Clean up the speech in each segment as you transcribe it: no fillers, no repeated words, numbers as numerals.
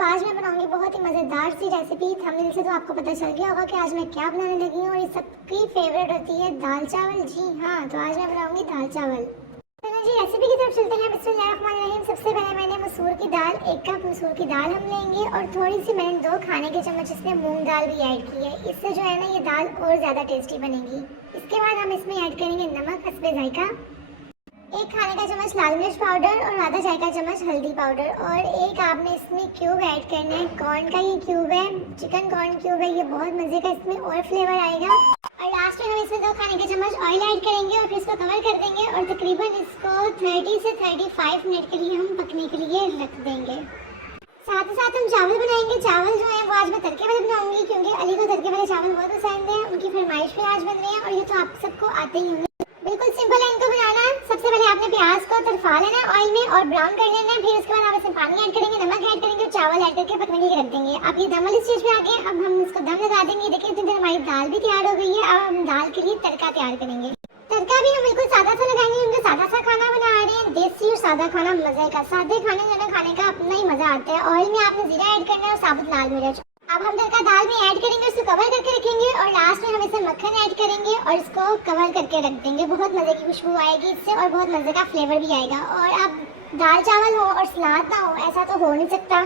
साहब, आज मैं बनाऊंगी बहुत ही मज़ेदार सी रेसिपी। थंबनेल से तो आपको पता चल गया होगा कि आज मैं क्या बनाने लगी हूँ, और ये सबकी फेवरेट होती है दाल चावल। जी हाँ, तो आज मैं बनाऊंगी दाल चावल। चलो जी, रेसिपी की तरफ चलते हैं। बिस्मिल्लाहिर्रहमानिर्रहीम। सबसे पहले मैंने मसूर की दाल, 1 कप मसूर की दाल हम लेंगे, और थोड़ी सी मैंने 2 खाने के चम्मच इसमें मूंग दाल भी ऐड की है। इससे जो है ना ये दाल और ज़्यादा टेस्टी बनेगी। इसके बाद हम इसमें ऐड करेंगे नमक हस्बे जायका, 1 खाने का चम्मच लाल मिर्च पाउडर और आधा चाय का चम्मच हल्दी पाउडर, और एक आपने इसमें क्यूब ऐड करना है। कॉर्न का ये क्यूब है, चिकन कॉर्न क्यूब है। ये बहुत मज़े का इसमें और फ्लेवर आएगा। और लास्ट में हम इसमें 2 खाने के चम्मच ऑयल ऐड करेंगे और फिर इसको कवर कर देंगे, और तकरीबन इसको 30 से 35 मिनट के लिए हम पकने के लिए रख देंगे। साथ ही साथ हम चावल बनाएंगे। चावल जो है वो आज मैं तड़के वाले बनाऊंगी, क्योंकि अली को तड़के वाले चावल बहुत पसंद है। उनकी फरमाइश पे आज बन रहे हैं, और ये तो आप सबको आते ही होंगे। बिल्कुल सिंपल है इनको बनाना। सबसे पहले आपने प्याज को तड़का लेना ऑयल में और ब्राउन कर लेना है। फिर उसके बाद आप इसमें पानी ऐड करेंगे, नमक ऐड करेंगे और चावल ऐड करके पकने के लिए रख देंगे। अब ये दम वाली स्टेज पे आ गए। अब हम इसको दम लगा देंगे। देखिए इतनी देर हमारी दाल भी तैयार हो गई है। अब हम दाल के लिए तड़का तैयार करेंगे। तड़का भी हम बिल्कुल सादा सा लगाएंगे, क्योंकि सादा सा खाना बना रहे हैं। देसी और सादा खाना मजे का, सादे खाने जो है खाने का अपना ही मजा आता है। ऑयल में आपने जीरा ऐड करना है और साबुत लाल मिर्च। अब हम तड़का दाल में ऐड करेंगे, उसको कवर करके रखेंगे, और लास्ट में हम इसमें मक्खन ऐड करेंगे और इसको कवर करके रख देंगे। बहुत मजे की खुशबू आएगी इससे, और बहुत मजे का फ्लेवर भी आएगा। और अब दाल चावल हो और सलाद ना हो, ऐसा तो हो नहीं सकता।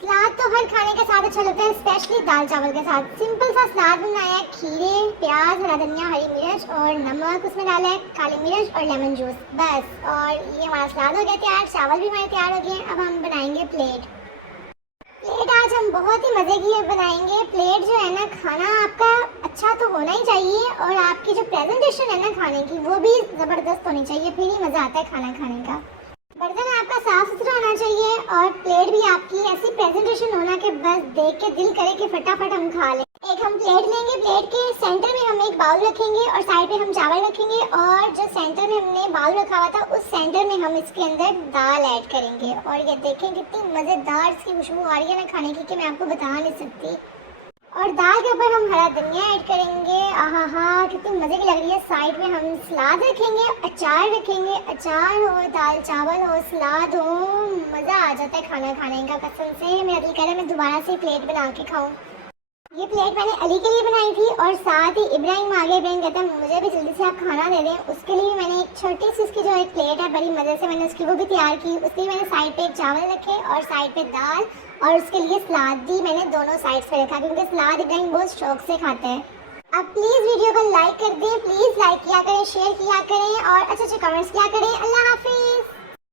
सलाद तो हर खाने के साथ अच्छा लगता है, स्पेशली दाल चावल के साथ। सिंपल सा सलाद बनाया है। खीरे, प्याज, हरा धनिया, हरी मिर्च और नमक उसमें डाला है, काली मिर्च और लेमन जूस, बस। और ये हमारा सलाद हो गया तैयार। चावल भी हमारे तैयार हो गए। अब हम बनाएंगे प्लेट। प्लेट आज हम बहुत ही मज़े की बनाएंगे। प्लेट जो है ना, खाना आपका अच्छा तो होना ही चाहिए, और आपकी जो प्रेजेंटेशन है ना खाने की, वो भी ज़बरदस्त होनी चाहिए। फिर ही मज़ा आता है खाना खाने का। बर्तन आपका साफ सुथरा होना चाहिए, और प्लेट भी आपकी ऐसी प्रेजेंटेशन होना कि बस देख के दिल करे कि फटाफट हम खा लें। एक हम प्लेट लेंगे। प्लेट के सेंटर में हम एक बाउल रखेंगे, और साइड पे हम चावल रखेंगे, और जो सेंटर में हमने बाउल रखा हुआ था उस सेंटर में हम इसके अंदर दाल ऐड करेंगे। और ये देखें कितनी मज़ेदार इसकी खुशबू आ रही है ना खाने की, कि मैं आपको बता नहीं सकती। और दाल के ऊपर हम हरा धनिया ऐड करेंगे। आहा हा, कितनी मज़े की लग रही है। साइड में हम सलाद रखेंगे, अचार रखेंगे। अचार हो, दाल चावल हो, सलाद हो, मज़ा आ जाता है खाना खाने का। कसम से मेरा दिल कह रहा है मैं दोबारा से प्लेट बना के खाऊं। ये प्लेट मैंने अली के लिए बनाई थी, और साथ ही इब्राहिम आ गए। इब्राहिम कहता है मुझे भी जल्दी से आप खाना दे दें। उसके लिए मैंने एक छोटी सी इसकी जो एक प्लेट है, बड़ी मज़े से मैंने उसकी वो भी तैयार की। उसके लिए मैंने साइड पे चावल रखे, और साइड पे दाल, और उसके लिए सलाद भी मैंने दोनों साइड पे रखा, क्योंकि सलाद इब्राहिम बहुत शौक से खाते हैं। अब प्लीज़ वीडियो को लाइक कर दें, प्लीज़ लाइक किया करें, शेयर किया करें, और अच्छे अच्छे कमेंट्स किया करें। अल्लाह हाफिज़।